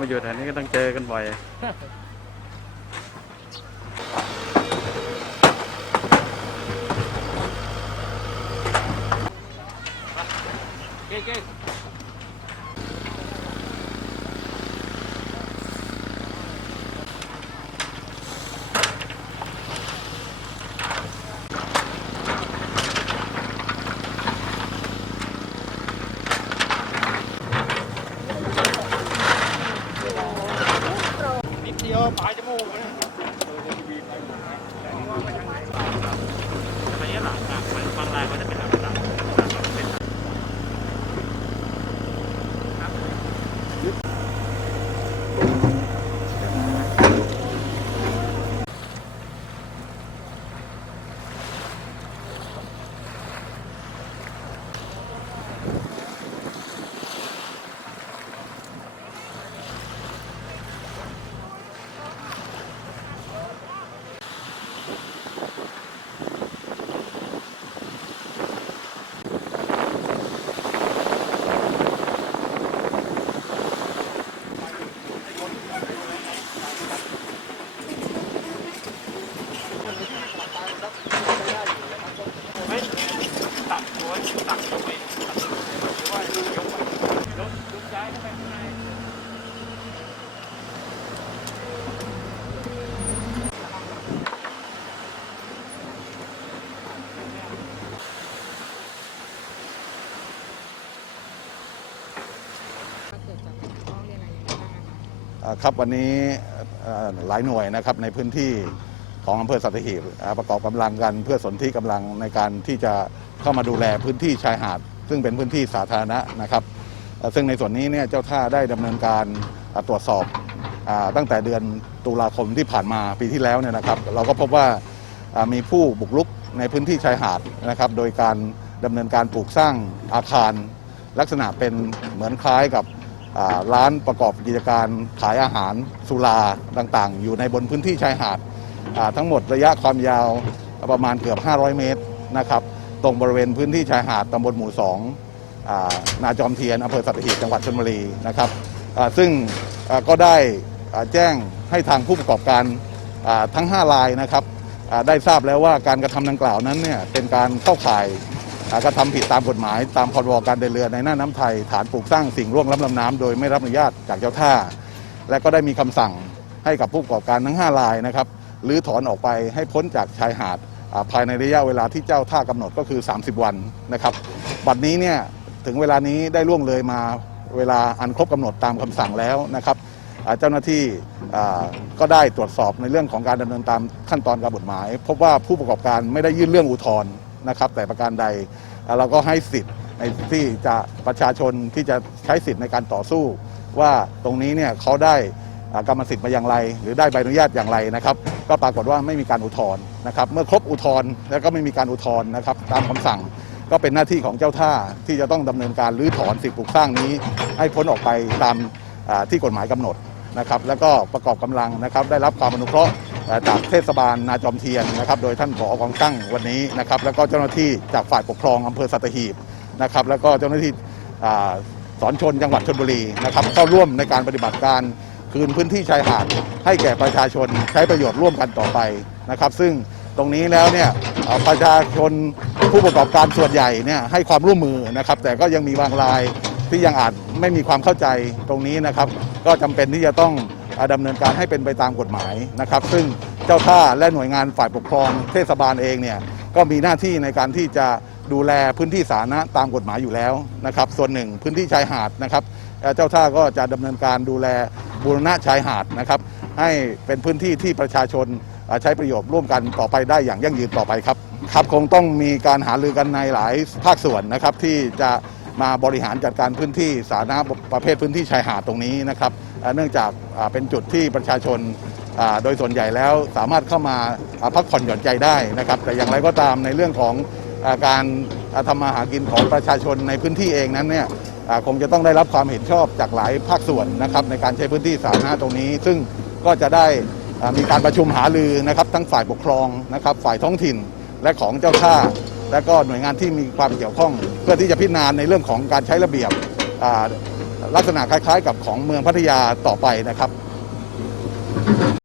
มาอยู่แถวนี้ก็ต้องเจอกันบ่อยนิดเดียวปลายจมูกเนี่ย ทำไมเนี่ยหลังอะมันบางรายเขาจะเป็นหลังหลังเป็น ตักหัวตักเข้าไปตักหรือว่ายกยกยกยกย้ายเข้าไปข้างใน เกิดจากร้องเรียนอะไรยังไงบ้างอะคะ อ่า ครับวันนี้หลายหน่วยนะครับในพื้นที่ของอำเภอสัตหีบประกอบกำลังกันเพื่อสนที่กำลังในการที่จะเข้ามาดูแลพื้นที่ชายหาด ซึ่งเป็นพื้นที่สาธารณะนะครับ ซึ่งในส่วนนี้เนี่ยเจ้าท่าได้ดำเนินการตรวจสอบอตั้งแต่เดือนตุลาคมที่ผ่านมาปีที่แล้วเนี่ยนะครับ เราก็พบว่ามีผู้บุกรุกในพื้นที่ชายหาดนะครับ โดยการดำเนินการปลูกสร้างอาคาร ลักษณะเป็นเหมือนคล้ายกับ ร้านประกอบกิจการขายอาหารสุราต่างๆ อยู่ในบนพื้นที่ชายหาดทั้งหมดระยะความยาวประมาณเกือบ 500 เมตรนะครับ ตรงบริเวณพื้นที่ชายหาดตำบลหมู่2อ่านาจอมเทียนอำเภอสัตหีบจังหวัดชลบุรีนะครับซึ่งก็ได้แจ้งให้ทางผู้ประกอบการทั้ง 5 รายนะครับได้ทราบแล้วว่าการกระทำดังกล่าวนั้นเนี่ยเป็นการเข้าข่ายอ่ กระทำผิดตามกฎหมายตามพรบการเดินเรือในหน้าน้ำไทย ฐานปลูกสร้างสิ่งร่วงล้ำลำน้ำโดยไม่รับอนุญาตจากเจ้าท่า และก็ได้มีคำสั่งให้กับผู้ประกอบการทั้ง 5 รายนะครับหรือถอนออกไปให้พ้นจากชายหาดภายในระยะเวลาที่เจ้าท่ากำหนดก็คือ 30 วันนะครับ บัดนี้เนี่ยถึงเวลานี้ได้ล่วงเลยมาเวลาอันครบกำหนดตามคำสั่งแล้วนะครับเจ้าหน้าที่ก็ได้ตรวจสอบในเรื่องของการดำเนินตามขั้นตอนการกฎหมาย พบว่าผู้ประกอบการไม่ได้ยื่นเรื่องอุทธรณ์ นะครับ แต่ประการใดเราก็ให้สิทธิ์ในที่จะประชาชนที่จะใช้สิทธิ์ในการต่อสู้ ว่าตรงนี้เนี่ยเขาได้กรรมสิทธิ์มาอย่างไร หรือได้ใบอนุญาตอย่างไรนะครับ ก็ปรากฏว่าไม่มีการอุทธรณ์นะครับ เมื่อครบอุทธรณ์แล้วก็ไม่มีการอุทธรณ์นะครับ ตามคำสั่งก็เป็นหน้าที่ของเจ้าท่าที่จะต้องดำเนินการรื้อถอนสิ่งปลูกสร้างนี้ ให้พ้นออกไปตามที่กฎหมายกำหนด นะครับแล้วก็ประกอบกำลังนะครับได้รับความอนุเคราะห์จากเทศบาลนาจอมเทียนนะครับโดยท่านผอกองตั้งวันนี้นะครับแล้วก็เจ้าหน้าที่จากฝ่ายปกครองอำเภอสัตหีบนะครับแล้วก็เจ้าหน้าที่สอนชนจังหวัดชนบุรีนะครับเข้าร่วมในการปฏิบัติการคืนพื้นที่ชายหาดให้แก่ประชาชนใช้ประโยชน์ร่วมกันต่อไปนะครับ ซึ่งตรงนี้แล้วเนี่ยประชาชนผู้ประกอบการส่วนใหญ่เนี่ยให้ความร่วมมือนะครับ แต่ก็ยังมีบางราย ที่ยังอาจไม่มีความเข้าใจตรงนี้นะครับ ก็จำเป็นที่จะต้องอ่าดำเนินการให้เป็นไปตามกฎหมายนะครับ ซึ่งเจ้าท่าและหน่วยงานฝ่ายปกครองเทศบาลเองเนี่ยก็มีหน้าที่ในการที่จะดูแลพื้นที่สาธารณะตามกฎหมายอยู่แล้วนะครับ ส่วนหนึ่งพื้นที่ชายหาดนะครับ เจ้าท่าก็จะดำเนินการดูแลบูรณะชายหาดนะครับ ให้เป็นพื้นที่ที่ประชาชนใช้ประโยชน์ร่วมกันต่อไปได้อย่างยั่งยืนต่อไปครับครับคงต้องมีการหารือกันในหลายภาคส่วนนะครับที่จะ มาบริหารจัดการพื้นที่สาธารณะประเภทพื้นที่ชายหาดตรงนี้นะครับเนื่องจากเป็นจุดที่ประชาชนโดยส่วนใหญ่แล้วสามารถเข้ามาพักผ่อนหย่อนใจได้นะครับ แต่อย่างไรก็ตามในเรื่องของการทำมาหากินของประชาชนในพื้นที่เองนั้นเนี่ยคงจะต้องได้รับความเห็นชอบจากหลายภาคส่วนนะครับในการใช้พื้นที่สาธารณะตรงนี้ ซึ่งก็จะได้มีการประชุมหารือนะครับ ทั้งฝ่ายปกครองนะครับ ฝ่ายท้องถิ่นและของเจ้าท่า และก็หน่วยงานที่มีความเกี่ยวข้อง เพื่อที่จะพิจารณาในเรื่องของการใช้ระเบียบลักษณะคล้าย ๆ กับของเมืองพัทยาต่อไปนะครับ